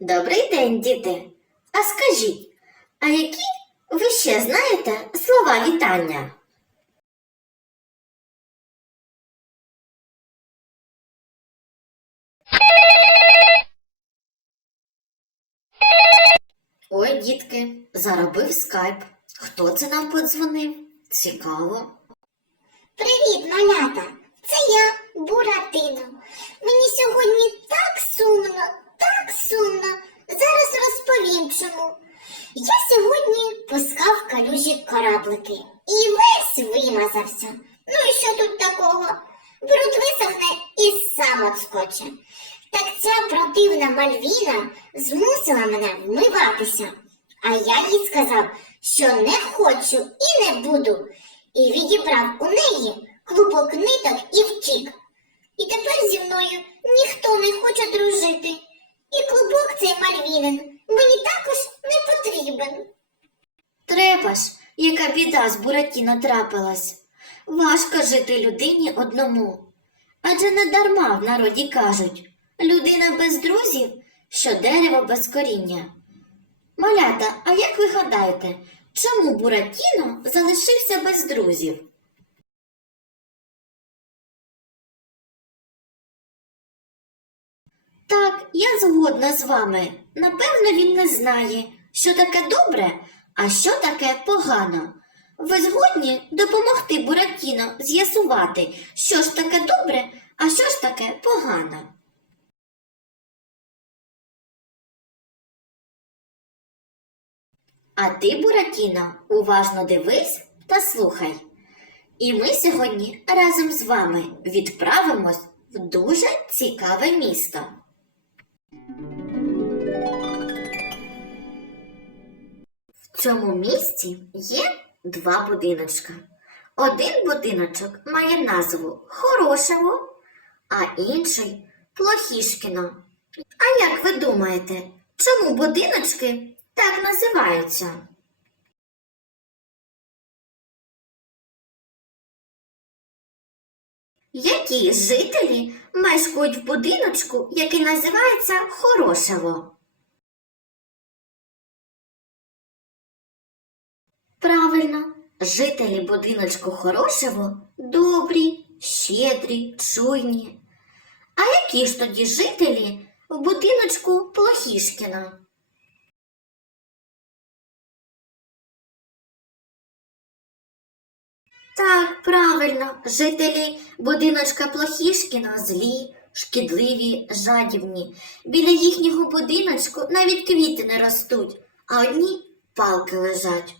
Добрий день, діти. А скажіть, а які ви ще знаєте слова вітання? Ой, дітки, заробив скайп. Хто це нам подзвонив? Цікаво. Привіт, малята! Це я, Буратино. Мені сьогодні кораблики і весь вимазався. Ну і що тут такого? Бруд висохне і сам отскоче. Так ця противна Мальвіна змусила мене вмиватися. А я їй сказав, що не хочу і не буду. І відібрав у неї клубок ниток і втік. І тепер зі мною ніхто не хоче дружити. І клубок цей Мальвінин мені також не потрібен. Треба ж, яка біда з Буратіно трапилась. Важко жити людині одному. Адже не дарма в народі кажуть людина без друзів, що дерево без коріння. Малята, а як ви гадаєте, чому Буратіно залишився без друзів? Так, я згодна з вами. Напевно, він не знає, що таке добре, а що таке погано. Ви згодні допомогти Буратіно з'ясувати, що ж таке добре, а що ж таке погано. А ти, Буратіно, уважно дивись та слухай. І ми сьогодні разом з вами відправимось в дуже цікаве місто. В цьому місці є два будиночка. Один будиночок має назву Хорошево, а інший Плохішкіно. А як ви думаєте, чому будиночки так називаються? Які жителі мешкають в будиночку, який називається Хорошево? Правильно, жителі будиночку Хорошево добрі, щедрі, чуйні. А які ж тоді жителі в будиночку Плохішкіна? Так, правильно, жителі будиночка Плохішкіна злі, шкідливі, жадібні. Біля їхнього будиночку навіть квіти не ростуть, а одні палки лежать.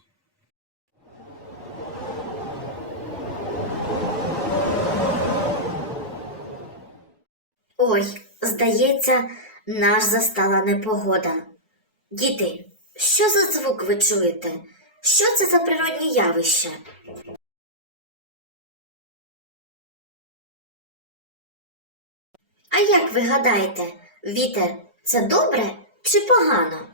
Ой, здається, нас застала непогода. Діти, що за звук ви чуєте? Що це за природні явище? А як ви гадаєте, вітер це добре чи погано?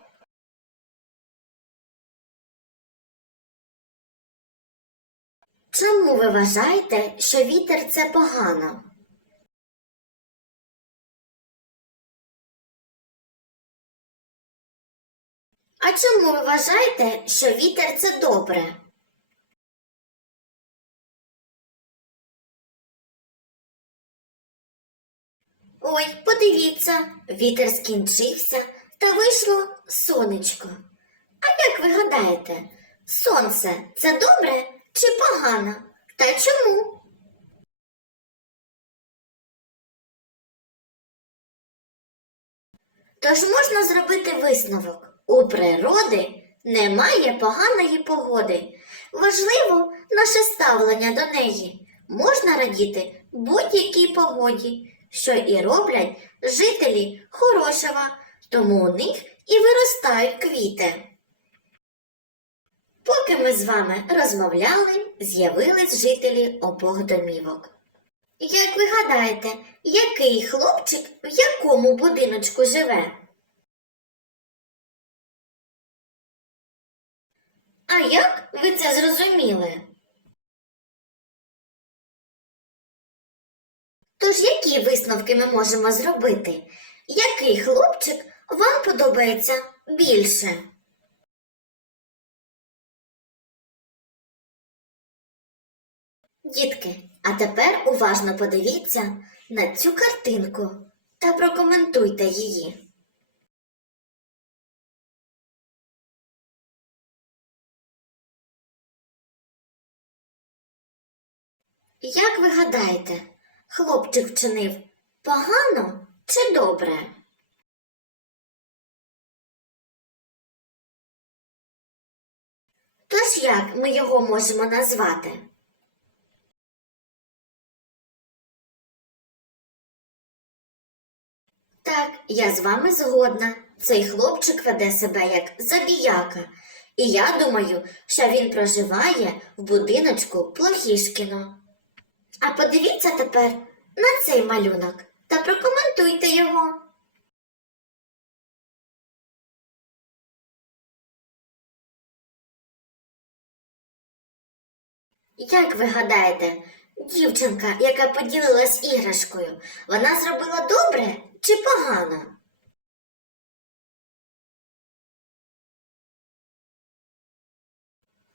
Чому ви вважаєте, що вітер це погано? А чому ви вважаєте, що вітер це добре? Ой, подивіться, вітер скінчився та вийшло сонечко. А як ви гадаєте, сонце це добре чи погано? Та чому? Тож можна зробити висновок. У природи немає поганої погоди. Важливо наше ставлення до неї. Можна радіти будь-якій погоді, що і роблять жителі Хорошева, тому у них і виростають квіти. Поки ми з вами розмовляли, з'явились жителі обох домівок. Як ви гадаєте, який хлопчик в якому будиночку живе? А як ви це зрозуміли? Тож які висновки ми можемо зробити? Який хлопчик вам подобається більше? Дітки, а тепер уважно подивіться на цю картинку та прокоментуйте її. Як ви гадаєте, хлопчик вчинив погано чи добре? Тож як ми його можемо назвати? Так, я з вами згодна. Цей хлопчик веде себе як забіяка. І я думаю, що він проживає в будиночку Плохішкіно. А подивіться тепер на цей малюнок та прокоментуйте його. Як ви гадаєте, дівчинка, яка поділилась іграшкою, вона зробила добре чи погано?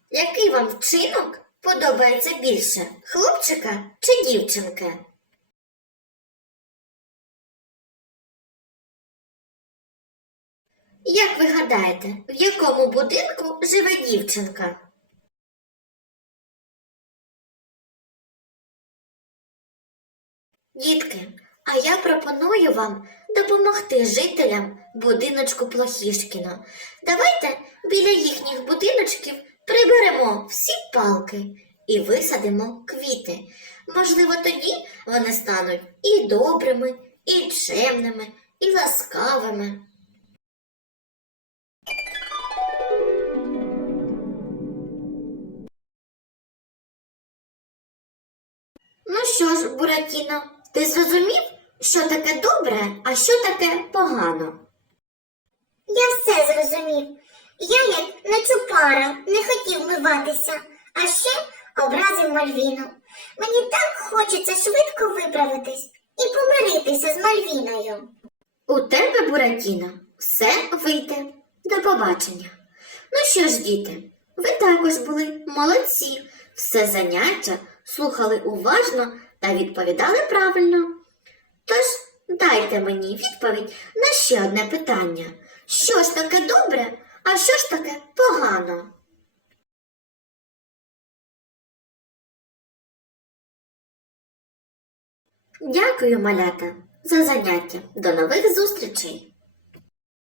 Який вам вчинок подобається більше хлопчика чи дівчинки? Як ви гадаєте, в якому будинку живе дівчинка? Дітки, а я пропоную вам допомогти жителям будиночку Плохішкіно. Давайте біля їхніх будиночків приберемо всі палки і висадимо квіти. Можливо, тоді вони стануть і добрими, і чемними, і ласкавими. Ну що ж, Буратіно, ти зрозумів, що таке добре, а що таке погано? Я все зрозумів. Я, як нечупара, не хотів миватися, а ще образив Мальвіну. Мені так хочеться швидко виправитись і помиритися з Мальвіною. У тебе, Буратіно, все вийде. До побачення. Ну що ж, діти, ви також були молодці. Все заняття слухали уважно та відповідали правильно. Тож дайте мені відповідь на ще одне питання. Що ж таке добре, а що ж таке погано? Дякую, малята, за заняття. До нових зустрічей!